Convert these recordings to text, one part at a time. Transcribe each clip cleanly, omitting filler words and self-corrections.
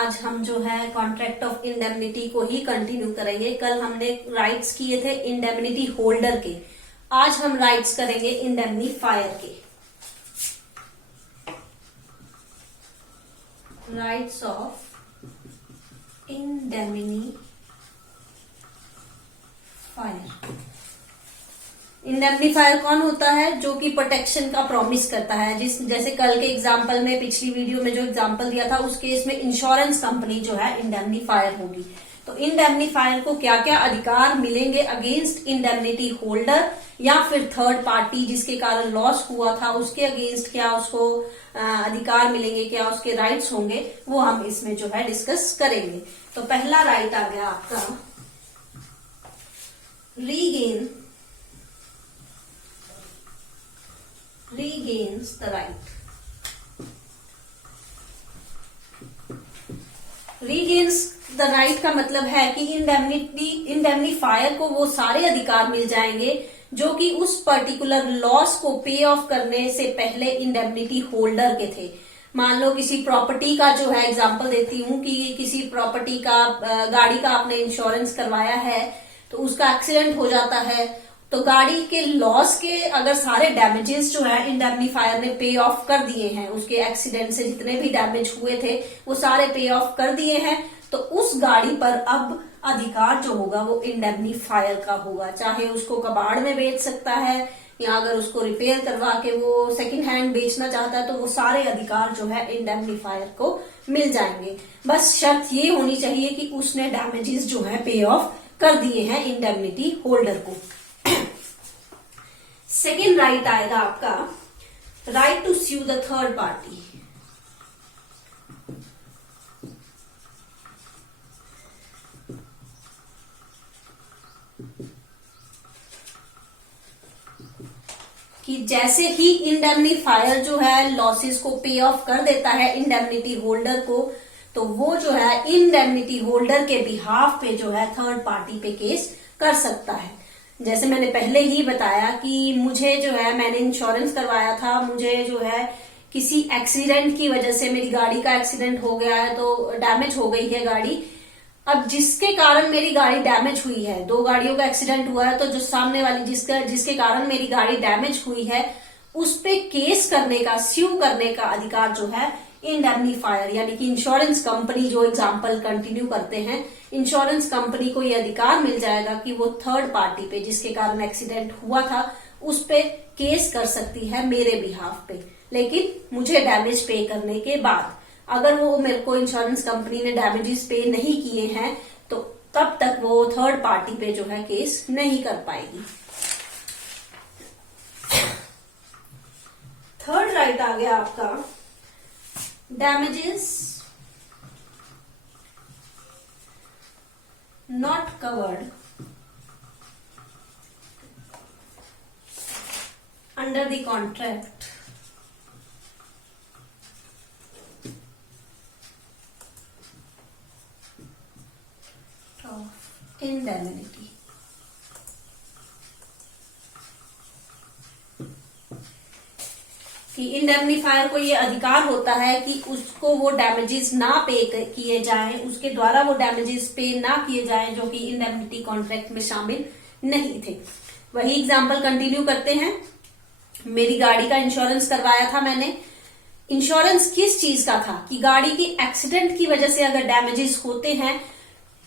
आज हम जो है कॉन्ट्रैक्ट ऑफ इंडेमनिटी को ही कंटिन्यू करेंगे। कल हमने राइट्स किए थे इंडेमनिटी होल्डर के, आज हम राइट्स करेंगे इंडेमनीफायर के। Rights of indemnifier. इंडेमनीफायर कौन होता है? जो कि प्रोटेक्शन का प्रॉमिस करता है। जैसे कल के एग्जाम्पल में, पिछली वीडियो में जो एग्जाम्पल दिया था, उस केस में इंश्योरेंस कंपनी जो है इंडेमनीफायर होगी। तो इंडेमनीफायर को क्या क्या अधिकार मिलेंगे अगेंस्ट इंडेमनिटी होल्डर या फिर थर्ड पार्टी जिसके कारण लॉस हुआ था, उसके अगेंस्ट क्या उसको अधिकार मिलेंगे, क्या उसके राइट्स होंगे, वो हम इसमें जो है डिस्कस करेंगे। तो पहला राइट आ गया आपका regains the right। regains the right का मतलब है कि इंडेमनीफायर को वो सारे अधिकार मिल जाएंगे जो कि उस पर्टिकुलर लॉस को पे ऑफ करने से पहले इंडेमनिटी होल्डर के थे। मान लो किसी प्रॉपर्टी का जो है, एग्जांपल देती हूं कि किसी प्रॉपर्टी का, गाड़ी का आपने इंश्योरेंस करवाया है, तो उसका एक्सीडेंट हो जाता है, तो गाड़ी के लॉस के अगर सारे डैमेजेस जो है इंडेमनीफायर ने पे ऑफ कर दिए हैं, उसके एक्सीडेंट से जितने भी डैमेज हुए थे वो सारे पे ऑफ कर दिए हैं, तो उस गाड़ी पर अब अधिकार जो होगा वो इंडेमनीफायर का होगा। चाहे उसको कबाड़ में बेच सकता है या अगर उसको रिपेयर करवा के वो सेकंड हैंड बेचना चाहता है, तो वो सारे अधिकार जो है इंडेमनीफायर को मिल जाएंगे। बस शर्त ये होनी चाहिए कि उसने डैमेजेस जो है पे ऑफ कर दिए हैं इंडेमनिटी होल्डर को। सेकेंड राइट आएगा आपका right to sue the third party. कि जैसे ही इंडेमनीफायर जो है लॉसेस को पे ऑफ कर देता है इंडेमनिटी होल्डर को, तो वो जो है इंडेमनिटी होल्डर के बिहाफ पे जो है थर्ड पार्टी पे केस कर सकता है। जैसे मैंने पहले ही बताया कि मुझे जो है, मैंने इंश्योरेंस करवाया था, मुझे जो है किसी एक्सीडेंट की वजह से मेरी गाड़ी का एक्सीडेंट हो गया है, तो डैमेज हो गई है गाड़ी। अब जिसके कारण मेरी गाड़ी डैमेज हुई है, दो गाड़ियों का एक्सीडेंट हुआ है, तो जो सामने वाली जिसके कारण मेरी गाड़ी डैमेज हुई है, उस पे केस करने का, स्यू करने का अधिकार जो है इंडेमनीफायर यानी कि इंश्योरेंस कंपनी, जो एग्जांपल कंटिन्यू करते हैं, इंश्योरेंस कंपनी को यह अधिकार मिल जाएगा कि वो थर्ड पार्टी पे जिसके कारण एक्सीडेंट हुआ था उस पे केस कर सकती है मेरे बिहाफ पे, लेकिन मुझे डैमेज पे करने के बाद। अगर वो मेरे को इंश्योरेंस कंपनी ने डैमेजेस पे नहीं किए हैं तो तब तक वो थर्ड पार्टी पे जो है केस नहीं कर पाएगी। थर्ड राइट आ गया आपका damages not covered under the contract of indemnity। कि इंडेमनीफायर को ये अधिकार होता है कि उसको वो डैमेजेस ना पे किए जाएं, उसके द्वारा वो डैमेजेस पे ना किए जाएं जो कि इंडेमनिटी कॉन्ट्रैक्ट में शामिल नहीं थे। वही एग्जांपल कंटिन्यू करते हैं। मेरी गाड़ी का इंश्योरेंस करवाया था मैंने। इंश्योरेंस किस चीज का था? कि गाड़ी की एक्सीडेंट की वजह से अगर डैमेजेस होते हैं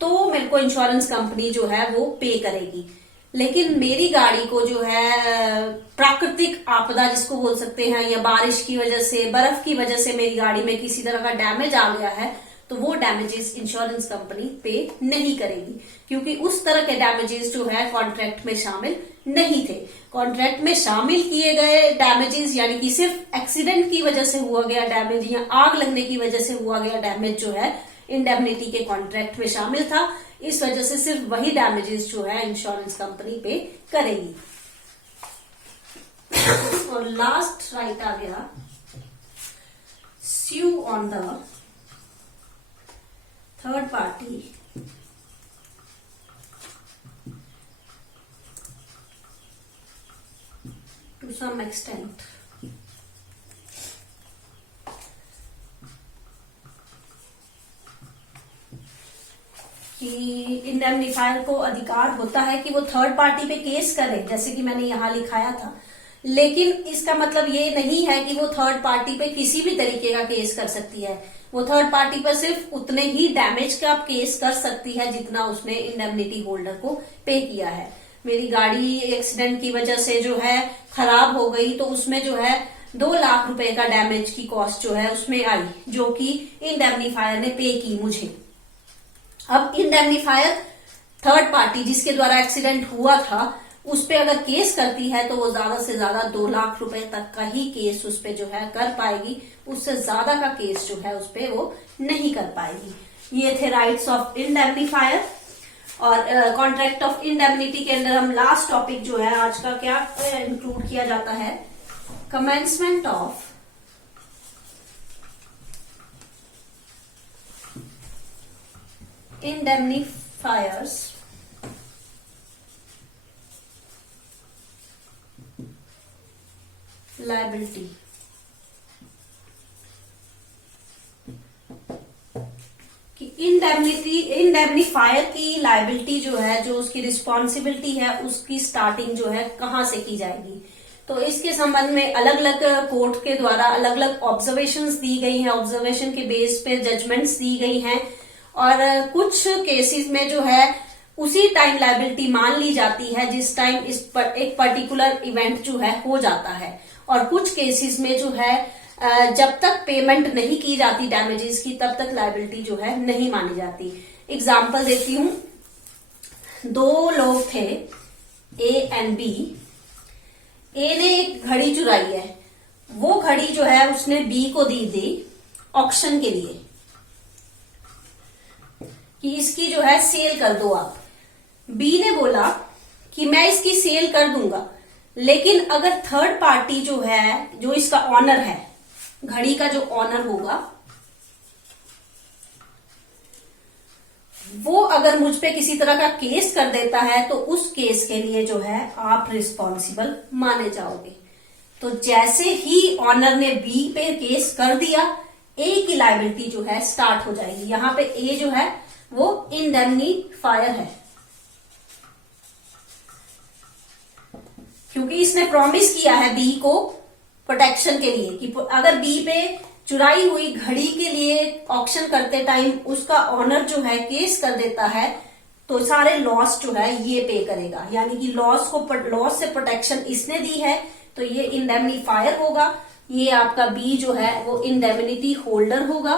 तो मेरे को इंश्योरेंस कंपनी जो है वो पे करेगी। लेकिन मेरी गाड़ी को जो है प्राकृतिक आपदा जिसको बोल सकते हैं, या बारिश की वजह से, बर्फ की वजह से मेरी गाड़ी में किसी तरह का डैमेज आ गया है, तो वो डैमेजेस इंश्योरेंस कंपनी पे नहीं करेगी, क्योंकि उस तरह के डैमेजेस जो है कॉन्ट्रैक्ट में शामिल नहीं थे। कॉन्ट्रैक्ट में शामिल किए गए डैमेजेस यानी कि सिर्फ एक्सीडेंट की वजह से हुआ गया डैमेज या आग लगने की वजह से हुआ गया डैमेज जो है इंडेमनिटी के कॉन्ट्रैक्ट में शामिल था। इस वजह से सिर्फ वही डैमेजेस जो है इंश्योरेंस कंपनी पे करेगी। और लास्ट राइट आ गया sue on the third party to some extent. कि इंडेमनीफायर को अधिकार होता है कि वो थर्ड पार्टी पे केस करे, जैसे कि मैंने यहाँ लिखाया था, लेकिन इसका मतलब ये नहीं है कि वो थर्ड पार्टी पे किसी भी तरीके का केस कर सकती है। वो थर्ड पार्टी पर सिर्फ उतने ही डैमेज का केस कर सकती है जितना उसने इंडेमनिटी होल्डर को पे किया है। मेरी गाड़ी एक्सीडेंट की वजह से जो है खराब हो गई, तो उसमें जो है 2 लाख रुपए का डैमेज की कॉस्ट जो है उसमें आई, जो कि इंडेमनीफायर ने पे की मुझे। अब इंडेमनीफायर थर्ड पार्टी जिसके द्वारा एक्सीडेंट हुआ था उस पे अगर केस करती है तो वो ज्यादा से ज्यादा 2 लाख रुपए तक का ही केस उस पे जो है कर पाएगी, उससे ज्यादा का केस जो है उस पे वो नहीं कर पाएगी। ये थे राइट्स ऑफ इंडेमनीफायर। और कॉन्ट्रैक्ट ऑफ इंडेमनिटी के अंदर हम लास्ट टॉपिक जो है आज का क्या इंक्लूड किया जाता है, कमेंसमेंट ऑफ इंडेमनीफायर्स लायबिलिटी। कि इंडेमनीफायर की लायबिलिटी जो है, जो उसकी रिस्पॉन्सिबिलिटी है, उसकी स्टार्टिंग जो है कहां से की जाएगी। तो इसके संबंध में अलग अलग कोर्ट के द्वारा अलग अलग ऑब्जर्वेशंस दी गई हैं, ऑब्जर्वेशन के बेस पे जजमेंट्स दी गई हैं, और कुछ केसेस में जो है उसी टाइम लायबिलिटी मान ली जाती है जिस टाइम एक पर्टिकुलर इवेंट जो है हो जाता है, और कुछ केसेस में जो है जब तक पेमेंट नहीं की जाती डैमेजेस की तब तक लायबिलिटी जो है नहीं मानी जाती। एग्जांपल देती हूं, 2 लोग थे ए एंड बी। ए ने एक घड़ी चुराई है, वो घड़ी जो है उसने बी को दी ऑक्शन के लिए कि इसकी जो है सेल कर दो आप। बी ने बोला कि मैं इसकी सेल कर दूंगा, लेकिन अगर थर्ड पार्टी जो है, जो इसका ऑनर है, घड़ी का जो ऑनर होगा, वो अगर मुझ पे किसी तरह का केस कर देता है तो उस केस के लिए जो है आप रिस्पॉन्सिबल माने जाओगे। तो जैसे ही ऑनर ने बी पे केस कर दिया, ए की लायबिलिटी जो है स्टार्ट हो जाएगी। यहां पे ए जो है वो इंडेमनीफायर है, क्योंकि इसने प्रॉमिस किया है बी को प्रोटेक्शन के लिए कि अगर बी पे चुराई हुई घड़ी के लिए ऑक्शन करते टाइम उसका ऑनर जो है केस कर देता है तो सारे लॉस जो है ये पे करेगा। यानी कि लॉस से प्रोटेक्शन इसने दी है, तो ये इंडेमनीफायर होगा। ये आपका बी जो है वो इंडेमनिटी होल्डर होगा।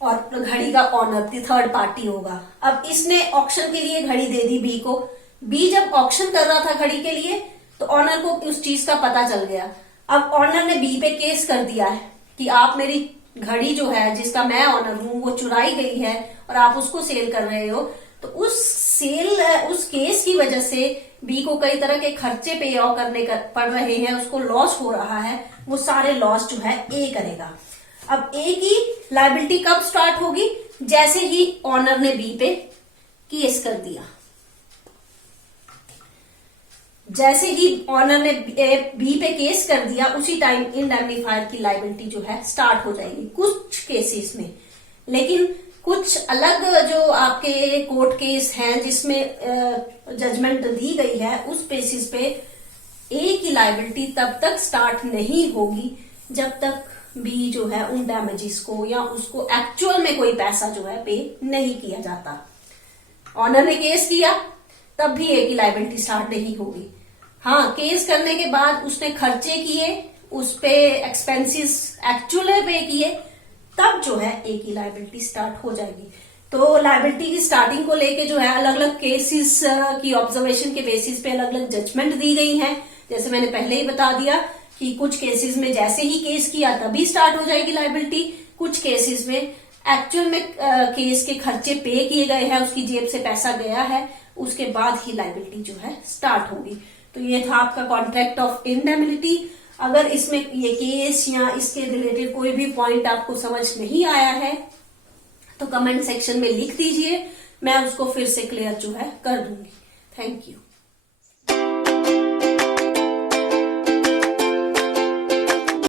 और घड़ी का ऑनर थर्ड पार्टी होगा। अब इसने ऑक्शन के लिए घड़ी दे दी बी को। बी जब ऑक्शन कर रहा था घड़ी के लिए तो ऑनर को उस चीज का पता चल गया। अब ऑनर ने बी पे केस कर दिया है कि आप मेरी घड़ी जो है जिसका मैं ऑनर हूं वो चुराई गई है और आप उसको सेल कर रहे हो। तो उस केस की वजह से बी को कई तरह के खर्चे पे ऑफ करने पड़ रहे हैं, उसको लॉस हो रहा है, वो सारे लॉस जो है ए करेगा। अब ए की लायबिलिटी कब स्टार्ट होगी? जैसे ही ऑनर ने बी पे केस कर दिया। जैसे ही ऑनर ने बी पे केस कर दिया उसी टाइम इंडेमनीफायर की लायबिलिटी जो है स्टार्ट हो जाएगी कुछ केसेस में। लेकिन कुछ अलग जो आपके कोर्ट केस हैं जिसमें जजमेंट दी गई है उस बेसिस पे ए की लायबिलिटी तब तक स्टार्ट नहीं होगी जब तक बी जो है उन डैमेजेस को या उसको एक्चुअल में कोई पैसा जो है पे नहीं किया जाता। ऑनर ने केस किया तब भी ए की लायबिलिटी स्टार्ट नहीं होगी। हाँ, केस करने के बाद उसने खर्चे किए, उस पे एक्सपेंसेस एक्चुअल पे किए, तब जो है ए की लायबिलिटी स्टार्ट हो जाएगी। तो लायबिलिटी की स्टार्टिंग को लेके जो है अलग अलग केसेस की ऑब्जर्वेशन के बेसिस पे अलग अलग जजमेंट दी गई हैं। जैसे मैंने पहले ही बता दिया कि कुछ केसेस में जैसे ही केस किया तभी स्टार्ट हो जाएगी लायबिलिटी, कुछ केसेस में एक्चुअल में केस के खर्चे पे किए गए हैं, उसकी जेब से पैसा गया है, उसके बाद ही लायबिलिटी जो है स्टार्ट होगी। तो ये था आपका कॉन्ट्रैक्ट ऑफ इंडेमनिटी। अगर इसमें ये केस या इसके रिलेटेड कोई भी पॉइंट आपको समझ नहीं आया है तो कमेंट सेक्शन में लिख दीजिए, मैं उसको फिर से क्लियर जो है कर दूंगी। Thank you.